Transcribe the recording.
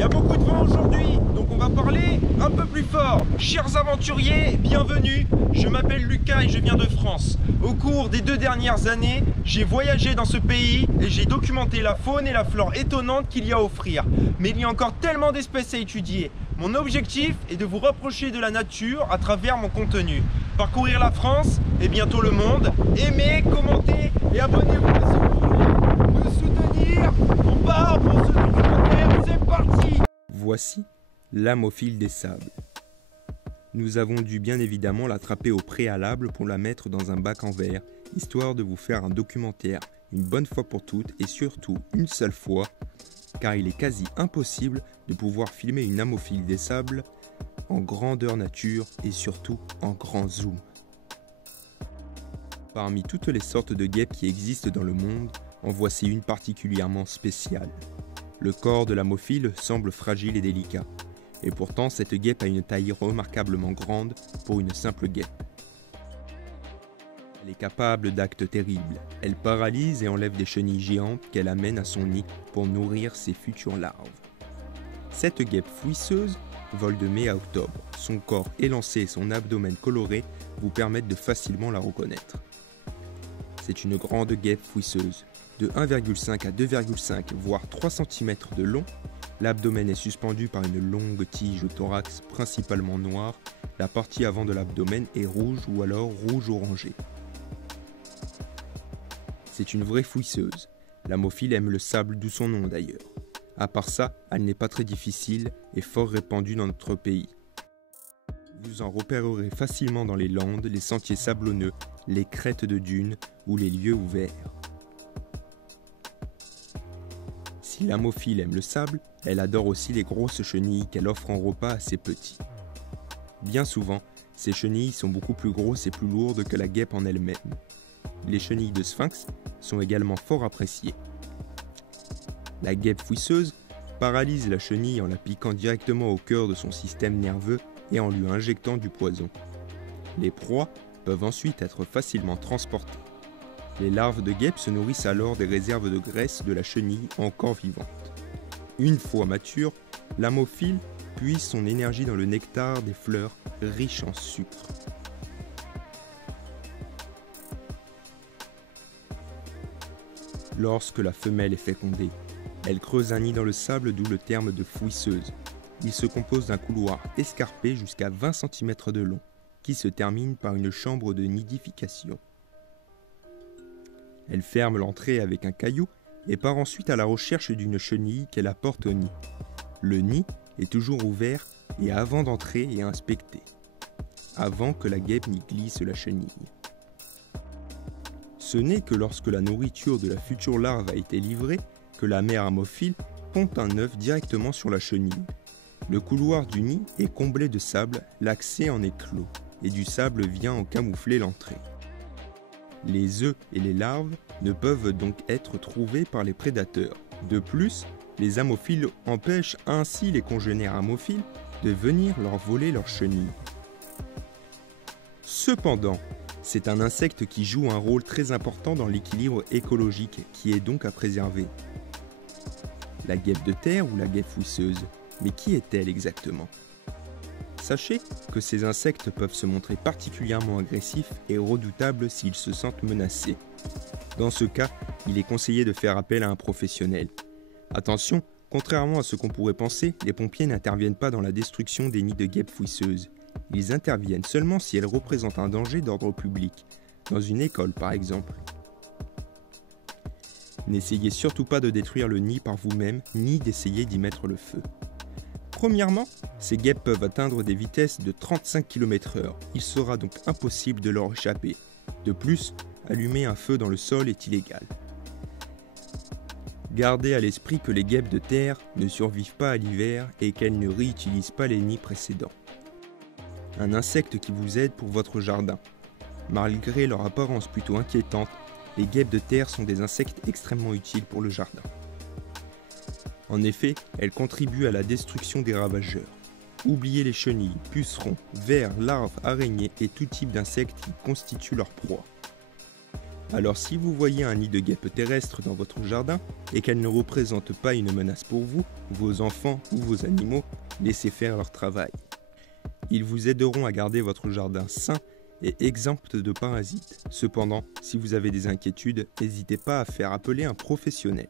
Il y a beaucoup de vent aujourd'hui, donc on va parler un peu plus fort. Chers aventuriers, bienvenue. Je m'appelle Lucas et je viens de France. Au cours des 2 dernières années, j'ai voyagé dans ce pays et j'ai documenté la faune et la flore étonnantes qu'il y a à offrir. Mais il y a encore tellement d'espèces à étudier. Mon objectif est de vous rapprocher de la nature à travers mon contenu. Parcourir la France et bientôt le monde. Aimez, commentez et abonnez-vous si vous voulez me soutenir. On part pour ce documentaire, c'est parti! Voici l'âme au fil des sables. Nous avons dû bien évidemment l'attraper au préalable pour la mettre dans un bac en verre, histoire de vous faire un documentaire une bonne fois pour toutes et surtout une seule fois, car il est quasi impossible de pouvoir filmer une âme au fil des sables en grandeur nature et surtout en grand zoom. Parmi toutes les sortes de guêpes qui existent dans le monde, en voici une particulièrement spéciale. Le corps de l'amophile semble fragile et délicat, et pourtant cette guêpe a une taille remarquablement grande pour une simple guêpe. Elle est capable d'actes terribles. Elle paralyse et enlève des chenilles géantes qu'elle amène à son nid pour nourrir ses futures larves. Cette guêpe fouisseuse vole de mai à octobre. Son corps élancé et son abdomen coloré vous permettent de facilement la reconnaître. C'est une grande guêpe fouisseuse. De 1,5 à 2,5 voire 3 cm de long, l'abdomen est suspendu par une longue tige au thorax principalement noire. La partie avant de l'abdomen est rouge ou alors rouge orangé. C'est une vraie fouisseuse. L'amophile aime le sable, d'où son nom d'ailleurs. À part ça, elle n'est pas très difficile et fort répandue dans notre pays. Vous en repérerez facilement dans les landes, les sentiers sablonneux, les crêtes de dunes ou les lieux ouverts. Si l'amophile aime le sable, elle adore aussi les grosses chenilles qu'elle offre en repas à ses petits. Bien souvent, ces chenilles sont beaucoup plus grosses et plus lourdes que la guêpe en elle-même. Les chenilles de sphinx sont également fort appréciées. La guêpe fouisseuse paralyse la chenille en la piquant directement au cœur de son système nerveux et en lui injectant du poison. Les proies peuvent ensuite être facilement transportées. Les larves de guêpes se nourrissent alors des réserves de graisse de la chenille encore vivante. Une fois mature, l'amophile puise son énergie dans le nectar des fleurs riches en sucre. Lorsque la femelle est fécondée, elle creuse un nid dans le sable, d'où le terme de fouisseuse. Il se compose d'un couloir escarpé jusqu'à 20 cm de long, qui se termine par une chambre de nidification. Elle ferme l'entrée avec un caillou et part ensuite à la recherche d'une chenille qu'elle apporte au nid. Le nid est toujours ouvert et avant d'entrer et inspecté, avant que la guêpe n'y glisse la chenille. Ce n'est que lorsque la nourriture de la future larve a été livrée que la mère amophile pond un œuf directement sur la chenille. Le couloir du nid est comblé de sable, l'accès en est clos, et du sable vient en camoufler l'entrée. Les œufs et les larves ne peuvent donc être trouvés par les prédateurs. De plus, les amophiles empêchent ainsi les congénères amophiles de venir leur voler leurs chenilles. Cependant, c'est un insecte qui joue un rôle très important dans l'équilibre écologique qui est donc à préserver. La guêpe de terre ou la guêpe fouisseuse, mais qui est-elle exactement ? Sachez que ces insectes peuvent se montrer particulièrement agressifs et redoutables s'ils se sentent menacés. Dans ce cas, il est conseillé de faire appel à un professionnel. Attention, contrairement à ce qu'on pourrait penser, les pompiers n'interviennent pas dans la destruction des nids de guêpes fouisseuses. Ils interviennent seulement si elles représentent un danger d'ordre public, dans une école par exemple. N'essayez surtout pas de détruire le nid par vous-même, ni d'essayer d'y mettre le feu. Premièrement, ces guêpes peuvent atteindre des vitesses de 35 km/h. Il sera donc impossible de leur échapper. De plus, allumer un feu dans le sol est illégal. Gardez à l'esprit que les guêpes de terre ne survivent pas à l'hiver et qu'elles ne réutilisent pas les nids précédents. Un insecte qui vous aide pour votre jardin. Malgré leur apparence plutôt inquiétante, les guêpes de terre sont des insectes extrêmement utiles pour le jardin. En effet, elles contribuent à la destruction des ravageurs. Oubliez les chenilles, pucerons, vers, larves, araignées et tout type d'insectes qui constituent leur proie. Alors si vous voyez un nid de guêpes terrestres dans votre jardin et qu'elle ne représente pas une menace pour vous, vos enfants ou vos animaux, laissez faire leur travail. Ils vous aideront à garder votre jardin sain et exempt de parasites. Cependant, si vous avez des inquiétudes, n'hésitez pas à faire appeler un professionnel.